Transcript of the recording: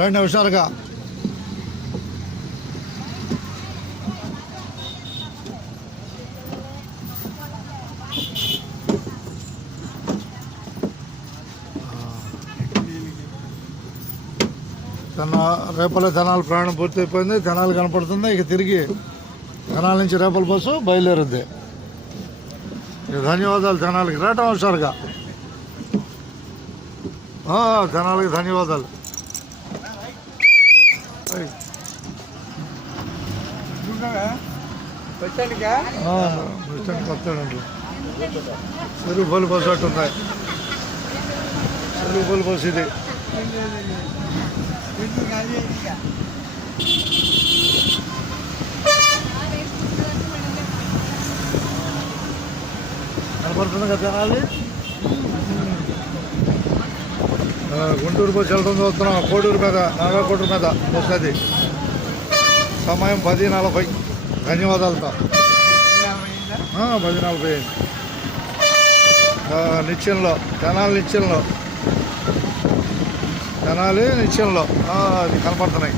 రెండు హుషారుగా. రేపలే తెనాలి ప్రయాణం పూర్తయిపోయింది. తెనాలి కనపడుతుంది. ఇక తిరిగి తెనాలి నుంచి రేపల బస్సు బయలుదేరుద్ది. ధన్యవాదాలు తెనాలికి. రేటం హుషారుగా. తెనాలికి ధన్యవాదాలు. బస్ స్టాండ్ కొత్తాడండి. చెరువుపల్లి బస్సు అట్టు ఉన్నాయి. చెరువుపల్లి బస్సు ఇది. కనపడుతుంది కదా తెనాలి. గుంటూరు బస్సు వెళ్తాం చూస్తున్నాం. కోడూరు మీద, నాగాకోటూరు మీద బస్సు అది. సమయం 10:40. ధన్యవాదాలతో 10:40 నిత్యంలో తెనాలి నిత్యంలో అది కనపడుతున్నాయి.